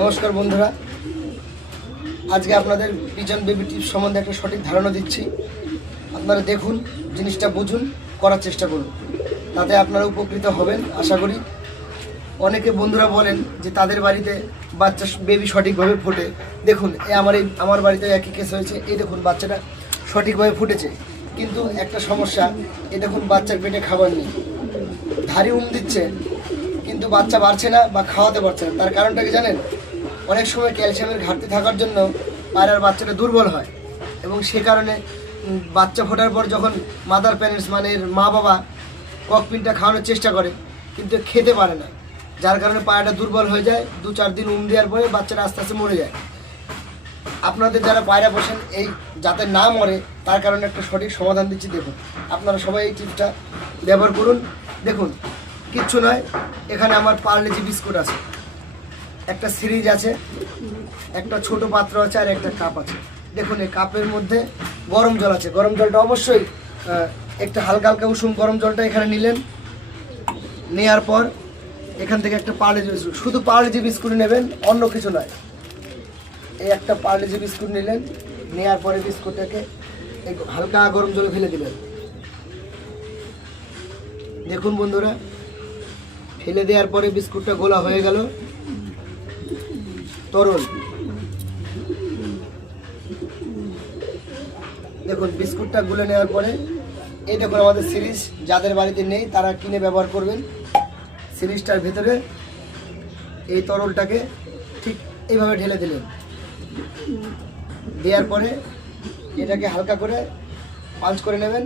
নমস্কার বন্ধুরা, আজকে আপনাদের পিজন বেবি টিপস সম্বন্ধে একটা সঠিক ধারণা দিচ্ছি। আপনারা দেখুন, জিনিসটা বুঝুন, করার চেষ্টা করুন, তাতে আপনারা উপকৃত হবেন আশা করি। অনেকে বন্ধুরা বলেন যে তাদের বাড়িতে বাচ্চা বেবি সঠিকভাবে ফোটে। দেখুন, আমার বাড়িতে একই কেস হয়েছে। এই দেখুন, বাচ্চাটা সঠিকভাবে ফুটেছে, কিন্তু একটা সমস্যা, এই দেখুন বাচ্চার পেটে খাবার নেই, ধারি দিচ্ছে, কিন্তু বাচ্চা বাড়ছে না বা খাওয়াতে পারছে না। তার কারণটা কি জানেন? অনেক সময় ক্যালসিয়ামের ঘাটতি থাকার জন্য পায়রার বাচ্চাটা দুর্বল হয়, এবং সে কারণে বাচ্চা ফোটার পর যখন মাদার প্যারেন্টস মানে মা বাবা ককপিনটা খাওয়ানোর চেষ্টা করে, কিন্তু খেতে পারে না, যার কারণে পায়রাটা দুর্বল হয়ে যায়। 2-4 দিন দেওয়ার পরে বাচ্চাটা আস্তে আস্তে মরে যায়। আপনাদের যারা পায়রা বসেন, এই যাতে না মরে তার কারণে একটা সঠিক সমাধান দিচ্ছি। দেখুন, আপনারা সবাই এই টিপসটা ব্যবহার করুন। দেখুন, কিচ্ছু নয়, এখানে আমার পার্লেজি বিস্কুট আছে, একটা সিরিজ আছে, একটা ছোট পাত্র আছে, আর একটা কাপ আছে। দেখুন, এই কাপের মধ্যে গরম জল আছে। গরম জলটা অবশ্যই একটা হালকা হালকা উষুম গরম জলটা এখানে নিলেন। নেওয়ার পর এখান থেকে একটা পার্লেজি বিস্কুট, শুধু পার্লেজি বিস্কুট নেবেন, অন্য কিছু নয়। এই একটা পার্লেজি বিস্কুট নিলেন, নেওয়ার পরে বিস্কুটটাকে হালকা গরম জলে ফেলে দিলেন। দেখুন বন্ধুরা, ফেলে দেওয়ার পরে বিস্কুটটা গোলা হয়ে গেল তরল। দেখুন, বিস্কুটটা গুলে নেওয়ার পরে এই দেখুন আমাদের সিরিজ, যাদের বাড়িতে নেই তারা কিনে ব্যবহার করবেন। সিরিজটার ভিতরে এই তরলটাকে ঠিক এইভাবে ঢেলে দিলেন। দেওয়ার পরে এটাকে হালকা করে পাঞ্চ করে নেবেন।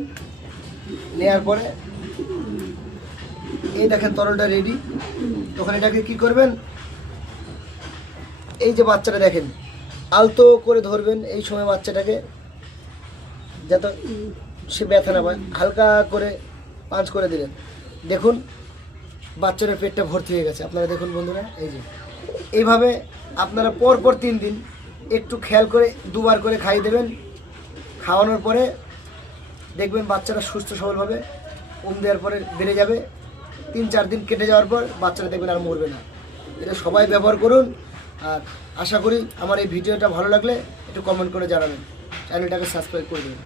নেওয়ার পরে এই দেখেন তরলটা রেডি। তখন এটাকে কি করবেন, এই যে বাচ্চাটা দেখেন, আলতো করে ধরবেন। এই সময় বাচ্চাটাকে যাতে সে ব্যথা না পায়, হালকা করে পাঞ্চ করে দিলেন। দেখুন, বাচ্চাটার পেটটা ভর্তি হয়ে গেছে। আপনারা দেখুন বন্ধুরা, এই যে এইভাবে আপনারা পরপর 3 দিন একটু খেয়াল করে 2 বার করে খাইয়ে দেবেন। খাওয়ানোর পরে দেখবেন বাচ্চাটা সুস্থ সবলভাবে দেওয়ার পরে বেড়ে যাবে। 3-4 দিন কেটে যাওয়ার পর বাচ্চাটা দেখবেন আর মরবে না। এটা সবাই ব্যবহার করুন। আর আশা করি আমার এই ভিডিওটা ভালো লাগলে একটু কমেন্ট করে জানাবেন, চ্যানেলটাকে সাবস্ক্রাইব করে দেবেন।